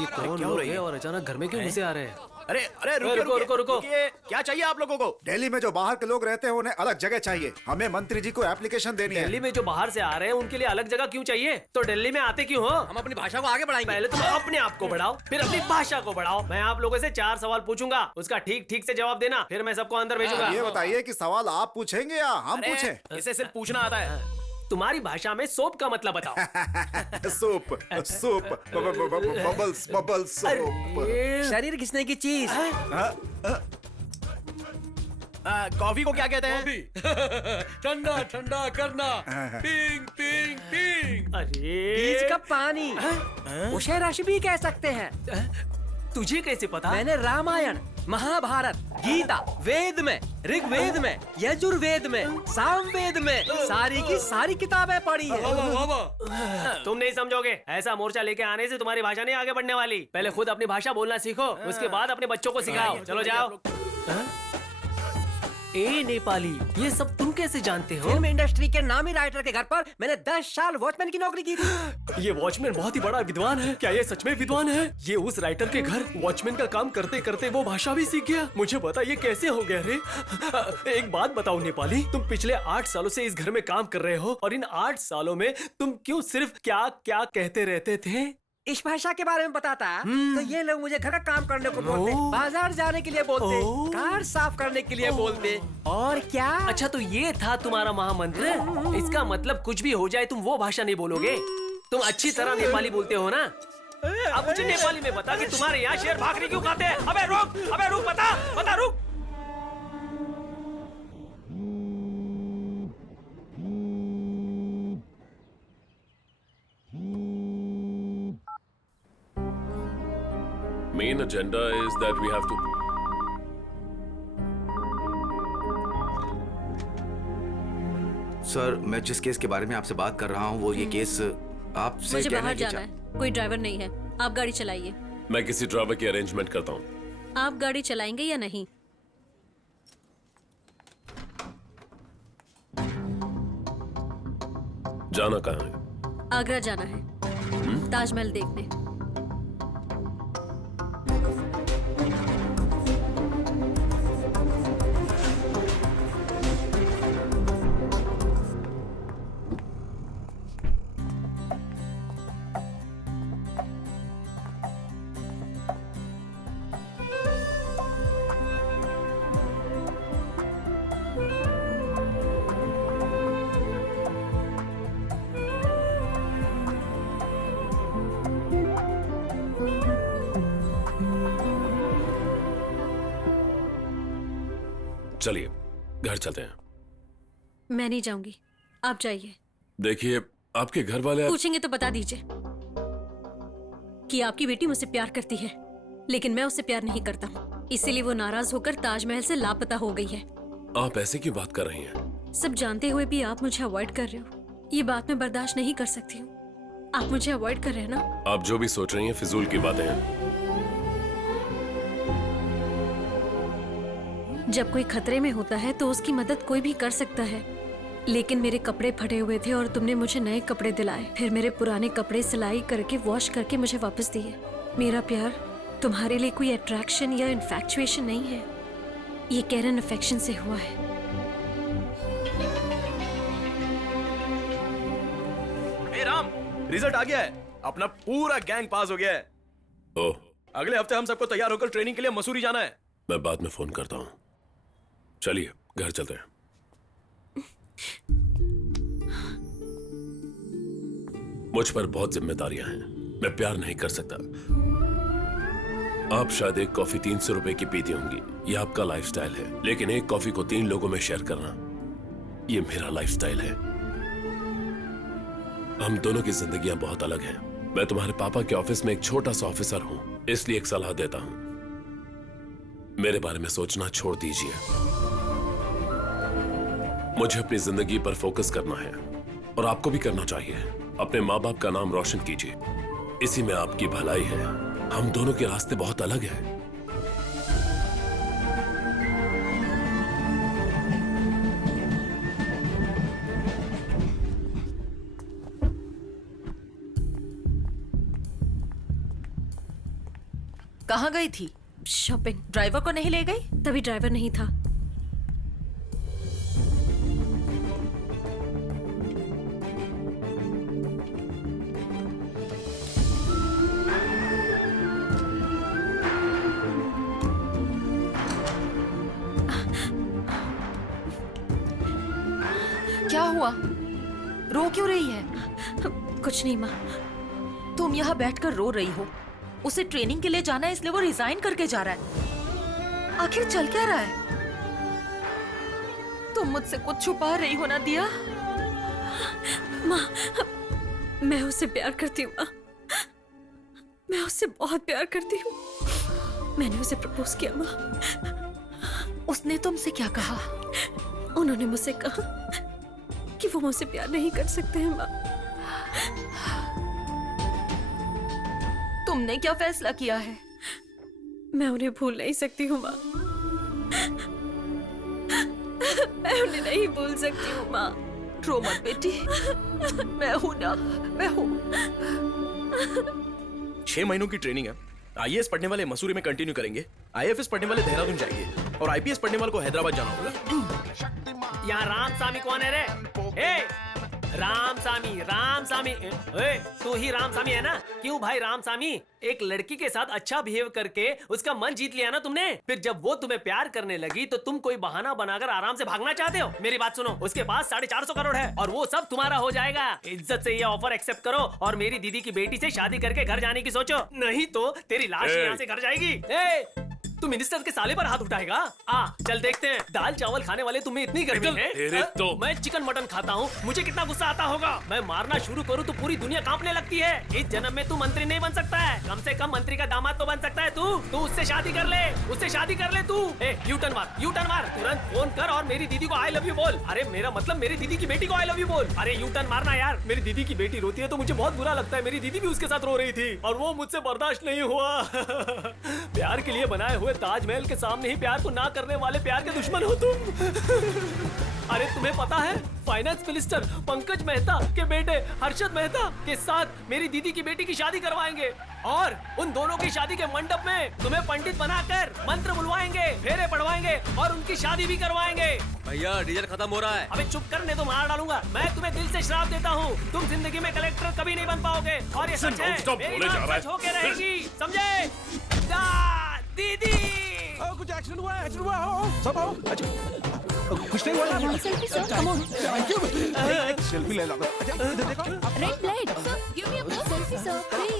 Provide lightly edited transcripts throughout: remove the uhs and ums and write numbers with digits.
ये कौन क्या हो लोग रही हैं है? और अचानक घर में क्यों घुसे आ रहे हैं? अरे अरे रुकिए रुको, रुको, रुको। रुकिए। क्या चाहिए आप लोगों को? दिल्ली में जो बाहर के लोग रहते हैं उन्हें अलग जगह चाहिए। हमें मंत्री जी को एप्लीकेशन देनी है। दिल्ली में जो बाहर से आ रहे हैं उनके लिए अलग जगह क्यों चाहिए? तो दिल्ली में आते क्यों हो? हम अपनी भाषा को आगे बढ़ाएंगे। पहले तुम अपने आप को बढ़ाओ, फिर अपनी भाषा को बढ़ाओ। मैं आप लोगों से 4 सवाल पूछूंगा, उसका ठीक ठीक से जवाब देना, फिर मैं सबको अंदर भेजूंगा। ये बताइए कि सवाल आप पूछेंगे या हम अरे, पूछें? इसे सिर्फ पूछना आता है। तुम्हारी भाषा में सोप का मतलब बताओ। Soup soup bubbles bubbles soup. अरे, शरीर घिसने की चीज। कॉफी को क्या कहते हैं? ठंडा ठंडा करना। Ping ping ping. अरे बीज का पानी, उसे रस भी कह सकते हैं। तुझे कैसे पता? मैंने रामायण, महाभारत, गीता, वेद में, ऋग्वेद में, यजुर्वेद में, सामवेद में सारी की सारी किताबें पढ़ी है। तुम नहीं समझोगे। ऐसा मोर्चा लेके आने से तुम्हारी भाषा नहीं आगे बढ़ने वाली। पहले खुद अपनी भाषा बोलना सीखो, उसके बाद अपने बच्चों को सिखाओ। चलो जाओ। ए नेपाली, ये सब तुम कैसे जानते हो? फिल्म इंडस्ट्री के नामी राइटर के घर पर मैंने 10 साल वॉचमैन की नौकरी की थी। ये वॉचमैन बहुत ही बड़ा विद्वान है। क्या ये सच में विद्वान है? ये उस राइटर के घर वॉचमैन का काम करते करते वो भाषा भी सीख गया। मुझे बता ये कैसे हो गया रे? एक बात बताओ नेपाली, तुम पिछले 8 सालों से इस घर में काम कर रहे हो और इन 8 सालों में तुम क्यों सिर्फ क्या क्या कहते रहते थे? इस भाषा के बारे में बताता तो ये लोग मुझे घर का काम करने को बोलते, बाजार जाने के लिए बोलते, कार साफ करने के लिए बोलते, और क्या। अच्छा तो ये था तुम्हारा महामंत्र? इसका मतलब कुछ भी हो जाए तुम वो भाषा नहीं बोलोगे। तुम अच्छी तरह नेपाली बोलते हो ना? अब मुझे नेपाली में बता कि तुम्हारे यहाँ शेर भाकरी क्यों खाते हैं? अबे रुक, बता रुक। Main agenda is that we have to. Sir, मैं जिस केस के बारे में आपसे बात कर रहा हूँ वो ये केस आपसे मुझे कहने बाहर की जाना है, कोई ड्राइवर नहीं है, आप गाड़ी चलाइए। मैं किसी ड्राइवर की अरेंजमेंट करता हूँ। आप गाड़ी चलाएंगे या नहीं? जाना कहाँ है? आगरा जाना है, ताजमहल देखने। चलिए घर चलते हैं। मैं नहीं जाऊंगी, आप जाइए। देखिए आपके घर वाले पूछेंगे तो बता दीजिए कि आपकी बेटी मुझसे प्यार करती है, लेकिन मैं उससे प्यार नहीं करता हूँ, इसीलिए वो नाराज होकर ताजमहल से लापता हो गई है। आप ऐसे क्यों बात कर रही हैं? सब जानते हुए भी आप मुझे अवॉइड कर रहे हो, ये बात मैं बर्दाश्त नहीं कर सकती हूँ। आप मुझे अवॉइड कर रहे हैं ना? आप जो भी सोच रही हैं फिजूल की बातें हैं। जब कोई खतरे में होता है तो उसकी मदद कोई भी कर सकता है, लेकिन मेरे कपड़े फटे हुए थे और तुमने मुझे नए कपड़े दिलाए, फिर मेरे पुराने कपड़े सिलाई करके वॉश करके मुझे वापस दिए। मेरा प्यार तुम्हारे लिए कोई अट्रैक्शन या इन्फैक्चुएशन नहीं है, ये कैरन अफेक्शन से हुआ है। हे राम, रिजल्ट आ गया है, अपना पूरा गैंग पास हो गया है। ओह, अगले हफ्ते हम सबको तैयार होकर ट्रेनिंग के लिए मसूरी जाना है। मैं बाद में फोन करता हूँ। चलिए घर चलते हैं। मुझ पर बहुत जिम्मेदारियां हैं, मैं प्यार नहीं कर सकता। आप शायद एक कॉफी 300 रुपए की पीती होंगी, ये आपका लाइफस्टाइल है, लेकिन एक कॉफी को 3 लोगों में शेयर करना ये मेरा लाइफस्टाइल है। हम दोनों की जिंदगियां बहुत अलग हैं। मैं तुम्हारे पापा के ऑफिस में एक छोटा सा ऑफिसर हूं, इसलिए एक सलाह देता हूं, मेरे बारे में सोचना छोड़ दीजिए। मुझे अपनी जिंदगी पर फोकस करना है और आपको भी करना चाहिए। अपने माँ बाप का नाम रोशन कीजिए, इसी में आपकी भलाई है। हम दोनों के रास्ते बहुत अलग हैं। कहाँ गई थी? शॉपिंग। ड्राइवर को नहीं ले गई? तभी ड्राइवर नहीं था। क्या हुआ? रो क्यों रही है? कुछ नहीं माँ। तुम यहाँ बैठकर रो रही हो। उसे ट्रेनिंग के लिए जाना है, इसलिए वो रिजाइन करके जा रहा है। आखिर चल क्या रहा है? तुम मुझसे कुछ छुपा रही हो ना दिया? माँ, मैं उससे प्यार करती हूँ माँ। मैं उससे बहुत प्यार करती हूँ। मैंने उसे प्रपोज किया माँ। उसने तुमसे क्या कहा? उन्होंने मुझसे कहा कि वो मुझसे प्यार नहीं कर सकते हैं माँ। तुमने क्या फैसला किया है? मैं उन्हें भूल नहीं सकती हूँ माँ। मैं उन्हें नहीं भूल सकती हूँ माँ। रो मत बेटी, मैं हूं ना, मैं हूं। 6 महीनों की ट्रेनिंग है। आईएएस पढ़ने वाले मसूरी में कंटिन्यू करेंगे, आईएफएस पढ़ने वाले देहरादून जाएंगे और आईपीएस पढ़ने वाले को हैदराबाद जाना होगा। यहाँ रामसामी कौन है रे? ए, रामसामी ए, तू ही रामसामी है ना? क्यों भाई रामसामी? एक लड़की के साथ अच्छा बिहेव करके उसका मन जीत लिया ना तुमने। फिर जब वो तुम्हें प्यार करने लगी तो तुम कोई बहाना बनाकर आराम से भागना चाहते हो। मेरी बात सुनो, उसके पास 450 करोड़ है और वो सब तुम्हारा हो जाएगा। इज्जत से ये ऑफर एक्सेप्ट करो और मेरी दीदी की बेटी से शादी करके घर जाने की सोचो, नहीं तो तेरी लाश यहाँ से घर जाएगी। तू मिनिस्टर के साले पर हाथ उठाएगा? चल देखते हैं। दाल चावल खाने वाले तुम्हें इतनी गर्मी है तो मैं चिकन मटन खाता हूँ, मुझे कितना गुस्सा आता होगा। मैं मारना शुरू करूँ तो पूरी दुनिया कांपने लगती है। इस जन्म में तू मंत्री नहीं बन सकता है, कम से कम मंत्री का दामाद तो बन सकता है तू उससे शादी कर ले, उससे शादी कर ले तू। यू टर्न मार, तुरंत फोन कर और मेरी दीदी को आई लव यू बोल। अरे मेरा मतलब मेरी दीदी की बेटी को आई लव यू बोल। अरे यू टर्न मारना यार। मेरी दीदी की बेटी रोती है तो मुझे बहुत बुरा लगता है। मेरी दीदी भी उसके साथ रो रही थी और वो मुझसे बर्दाश्त नहीं हुआ। प्यार के लिए बनाए हुए ताजमहल के सामने ही प्यार को ना करने वाले प्यार के दुश्मन हो तुम। अरे तुम्हें पता है फाइनेंस मिनिस्टर पंकज मेहता के बेटे हर्षद मेहता के साथ मेरी दीदी की बेटी की शादी करवाएंगे और उन दोनों की शादी के मंडप में तुम्हें पंडित बनाकर मंत्र बुलवाएंगे, फेरे पढ़वाएंगे और उनकी शादी भी करवाएंगे। भैया डीजल खत्म हो रहा है। अबे चुप कर, नहीं तो मार डालूंगा। मैं तुम्हें दिल से श्राप देता हूँ, तुम जिंदगी में कलेक्टर कभी नहीं बन पाओगे और ये सच है, मेरी बात सच होके रहेगी, समझे? दीदी कुछ एक्सीडेंट हुआ सब आओ। कुछ नहीं हुआ। सेल्फी ले लो।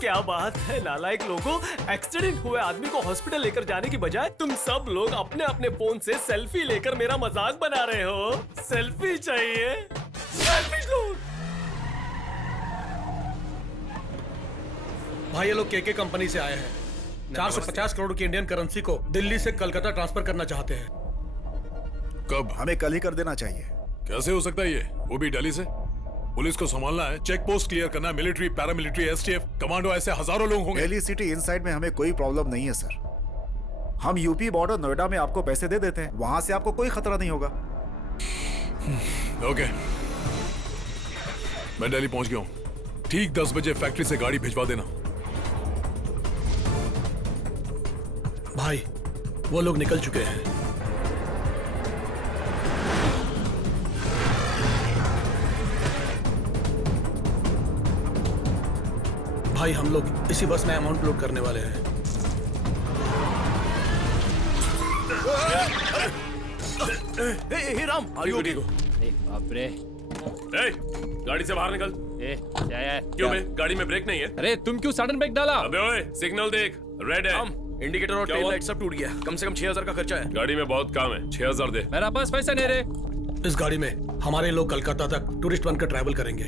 क्या बात है नालायक लोगों, एक्सीडेंट हुए आदमी को हॉस्पिटल लेकर जाने की बजाय तुम सब लोग अपने अपने फोन से सेल्फी लेकर मेरा मजाक बना रहे हो। सेल्फी चाहिए, सेल्फी लोग। भाई ये लोग केके कंपनी से आए हैं। 450 करोड़ की इंडियन करेंसी को दिल्ली से कलकत्ता ट्रांसफर करना चाहते हैं। कब? हमें कल ही कर देना चाहिए। कैसे हो सकता है ये, वो भी दिल्ली से? पुलिस को संभालना है, चेक पोस्ट क्लियर करना है, मिलिट्री, पैरामिलिट्री, एसटीएफ, कमांडो, ऐसे हजारों लोग होंगे। दिल्ली सिटी इनसाइड में हमें कोई प्रॉब्लम नहीं है सर। हम यूपी बॉर्डर नोएडा में आपको पैसे दे देते हैं, वहां से आपको कोई खतरा नहीं होगा। ओके, मैं दिल्ली पहुंच गया हूँ। ठीक 10 बजे फैक्ट्री से गाड़ी भिजवा देना। भाई वो लोग निकल चुके हैं। भाई हम लोग इसी बस में अमाउंट लोड करने वाले हैं। हे राम, आर यू ओके? बाप रे, गाड़ी से बाहर निकल। क्या है? क्यों बे? गाड़ी में ब्रेक नहीं है? अरे तुम क्यों सडन ब्रेक डाला? अबे ओए, सिग्नल देख, रेड है। इंडिकेटर और टेल लाइट सब टूट गया। कम से कम 6000 का खर्चा है। गाड़ी में बहुत काम है, 6000 दे। मेरा पास पैसे नहीं रे। इस गाड़ी में हमारे लोग कलकत्ता तक टूरिस्ट बनकर ट्रैवल करेंगे।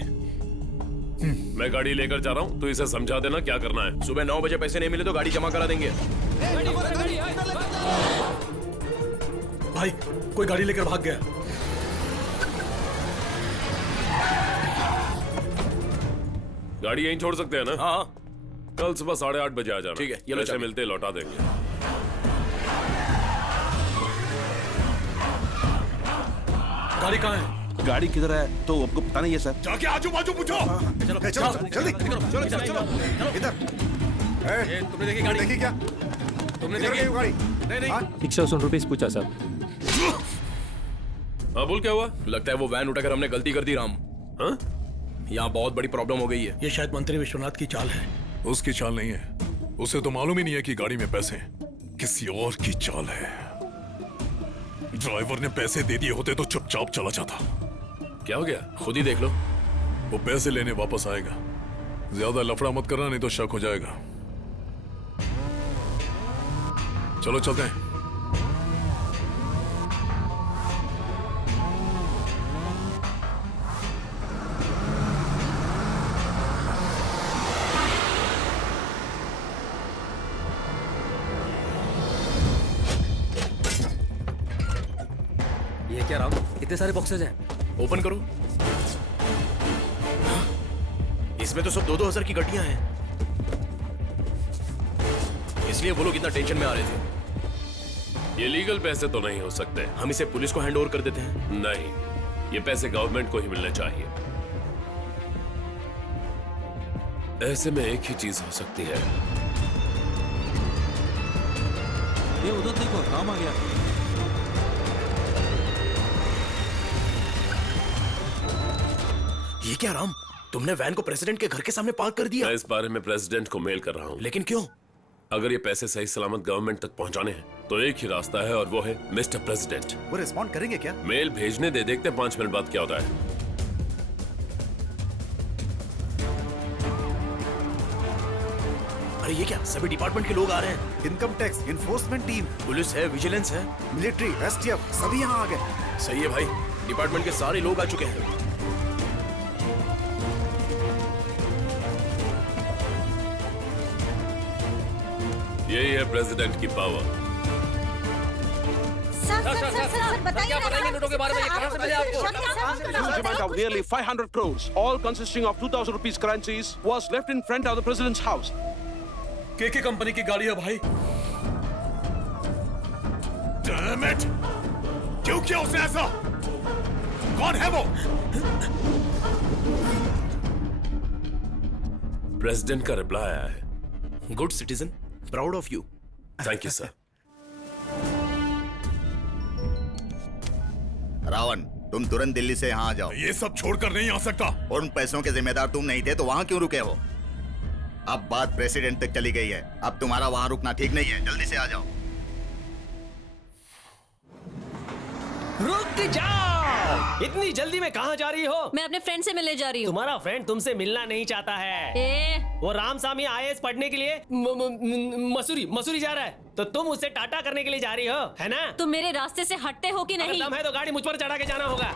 मैं गाड़ी लेकर जा रहा हूँ, तो इसे समझा देना क्या करना है। सुबह 9 बजे पैसे नहीं मिले तो गाड़ी जमा करा देंगे। भाई कोई गाड़ी लेकर भाग गया। गाड़ी यहीं छोड़ सकते हैं ना? हाँ, कल सुबह 8:30 बजे आ जाना। ठीक है, ये लो पैसे चाबी। मिलते लौटा देंगे। गाड़ी कहाँ है? गाड़ी किधर है तो आपको पता नहीं है सर। जाके आजू बाजू पूछो। चलो जल्दी, चलो इधर। तुमने देखी गाड़ी? देखी क्या? तुमने इधर देखी? गई वो गाड़ी। नहीं नहीं हाँ? ₹100 पूछा सर। हाँ बोल क्या हुआ? लगता है वो वैन उठाकर हमने गलती कर दी राम। हाँ? यहाँ बहुत बड़ी प्रॉब्लम हो गई है। ये शायद मंत्री विश्वनाथ की चाल है। उसकी चाल नहीं है, उसे तो मालूम ही नहीं है कि गाड़ी में पैसे हैं। किसी और की चाल है। ड्राइवर ने पैसे दे दिए होते तो चुपचाप चला जाता। क्या हो गया? खुद ही देख लो। वो पैसे लेने वापस आएगा। ज्यादा लफड़ा मत करना, नहीं तो शक हो जाएगा। चलो चलते हैं। ये क्या राम, इतने सारे बॉक्सेज हैं। ओपन करो। इसमें तो सब 2-2 हजार की गड्डियां हैं। इसलिए वो लोग इतना टेंशन में आ रहे थे। ये लीगल पैसे तो नहीं हो सकते। हम इसे पुलिस को हैंड ओवर कर देते हैं। नहीं, ये पैसे गवर्नमेंट को ही मिलने चाहिए। ऐसे में एक ही चीज हो सकती है। ये उधर देखो, काम आ गया। ये क्या राम, तुमने वैन को प्रेसिडेंट के घर के सामने पार्क कर दिया? मैं इस बारे में प्रेसिडेंट को मेल कर रहा हूँ। लेकिन क्यों? अगर ये पैसे सही सलामत गवर्नमेंट तक पहुंचाने हैं तो एक ही रास्ता है, और वो है मिस्टर प्रेसिडेंट। वो रिस्पॉन्ड करेंगे क्या? मेल भेजने दे, देखते हैं 5 मिनट बाद क्या होता है। अरे ये क्या, सभी डिपार्टमेंट के लोग आ रहे हैं। Income tax, enforcement team, police है, विजिलेंस है, मिलिट्री, एसटीएफ, सभी यहाँ आ गए। सही है भाई, डिपार्टमेंट के सारे लोग आ चुके हैं। यही है प्रेसिडेंट की पावर। क्या बताएंगे नोटों के बारे में? ये कहां से मिले आपको? Huge amount of nearly 500 crores, all consisting of 2,000 rupees currencies, was left in front of the president's house. KK company की गाड़ी है भाई। Damn it! क्यों किया उसने ऐसा? कौन है वो? प्रेसिडेंट का रिप्लाई आया है। Good citizen, proud of you. Thank you sir. Ravan, तुम तुरंत दिल्ली से यहाँ आ जाओ। ये सब छोड़कर नहीं आ सकता। उन पैसों के जिम्मेदार तुम नहीं थे तो वहाँ क्यों रुके हो? अब बात प्रेसिडेंट तक चली गई है, अब तुम्हारा वहाँ रुकना ठीक नहीं है। जल्दी से आ जाओ। रुक जाओ! इतनी जल्दी में कहाँ जा रही हो? मैं अपने फ्रेंड से मिलने जा रही हूँ। तुम्हारा फ्रेंड तुमसे मिलना नहीं चाहता है। वो रामसामी आईएएस पढ़ने के लिए मसूरी जा रहा है, तो तुम उससे टाटा करने के लिए जा रही हो, है ना? तुम मेरे रास्ते से हटते हो कि नहीं? दम है तो गाड़ी मुझ पर चढ़ा के जाना होगा।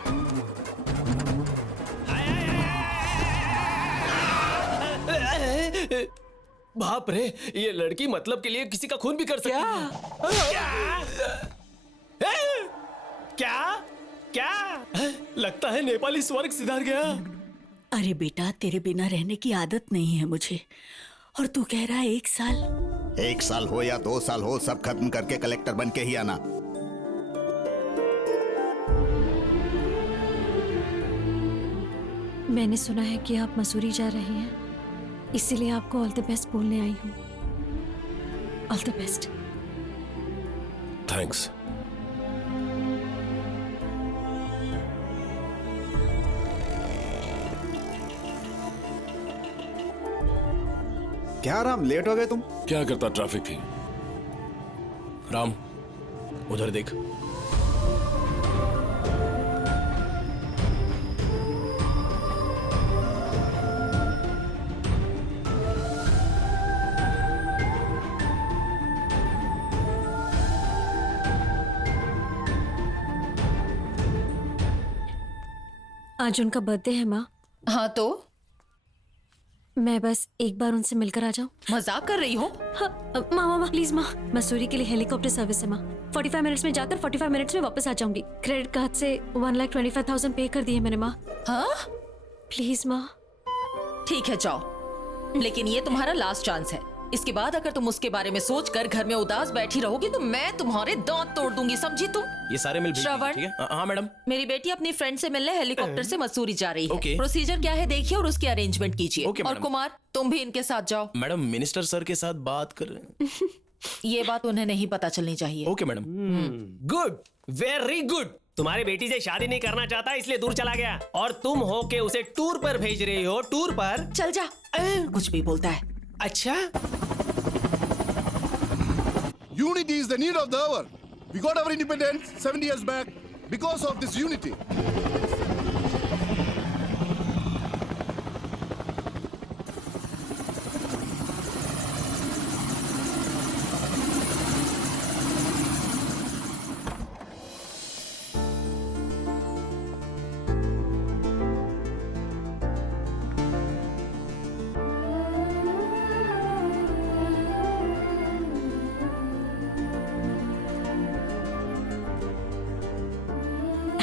बाप रे, ये लड़की मतलब के लिए किसी का खून भी कर सकती है। क्या? क्या? लगता है नेपाली स्वर्ग सिधार गया। अरे बेटा, तेरे बिना रहने की आदत नहीं है मुझे, और तू कह रहा है 1 साल? 1 साल हो या 2 साल हो, सब खत्म करके कलेक्टर बन के ही आना। मैंने सुना है कि आप मसूरी जा रही हैं, इसीलिए आपको ऑल द बेस्ट बोलने आई हूँ। All the best. थैंक्स। क्या राम, लेट हो गए तुम? क्या करता, ट्रैफिक थी। राम, उधर देख। आज उनका बर्थडे है माँ। हाँ तो मैं बस एक बार उनसे मिलकर आ जाऊँ। मजाक कर रही हो? हाँ, माँ प्लीज माँ, मसूरी के लिए हेलीकॉप्टर सर्विस है माँ। 45 मिनट्स में जाकर 45 मिनट्स में वापस आ जाऊंगी। क्रेडिट कार्ड से 1,25,000 पे कर दिए मैंने माँ। हाँ? प्लीज माँ। ठीक है, जाओ, लेकिन ये तुम्हारा लास्ट चांस है। इसके बाद अगर तुम उसके बारे में सोचकर घर में उदास बैठी रहोगी तो मैं तुम्हारे दांत तोड़ दूंगी, समझी तुम? ये सारे मिल भेज श्रवण, दीजिए, ठीक है? हाँ मैडम। मेरी बेटी अपनी फ्रेंड से मिलने हेलीकॉप्टर से मसूरी जा रही है। ओके। प्रोसीजर क्या है देखिए और उसकी अरेंजमेंट कीजिए। ओके, और मैडम। कुमार, तुम भी इनके साथ जाओ। मैडम, मिनिस्टर सर के साथ बात कर रहे हैं। ये बात उन्हें नहीं पता चलनी चाहिए। Okay madam. Good, very good. तुम्हारी बेटी से शादी नहीं करना चाहता इसलिए दूर चला गया, और तुम हो के उसे टूर पर भेज रही हो। टूर पर? चल जा, कुछ भी बोलता है। अच्छा, Unity is the need of the hour. We got our independence 70 years back because of this unity.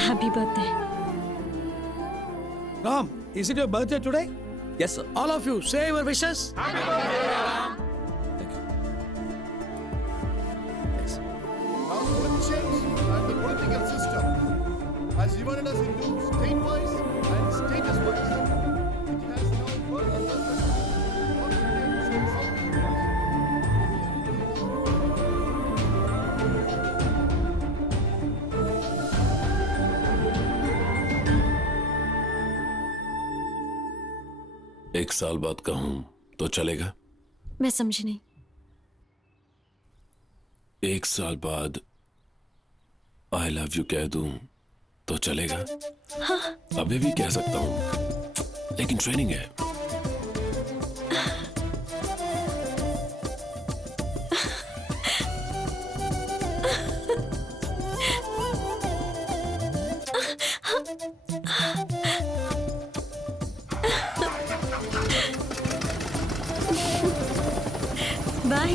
Happy birthday. Ram, is it your birthday today? Yes, sir. All of you, say your wishes. Now the change and the political system has divided us into state-wise and status-wise. It has now further left us North Indians and South Indians. एक साल बाद कहूं तो चलेगा? मैं समझी नहीं। एक साल बाद आई लव यू कह दूं तो चलेगा? हाँ। अभी भी कह सकता हूं, लेकिन ट्रेनिंग है। बाय।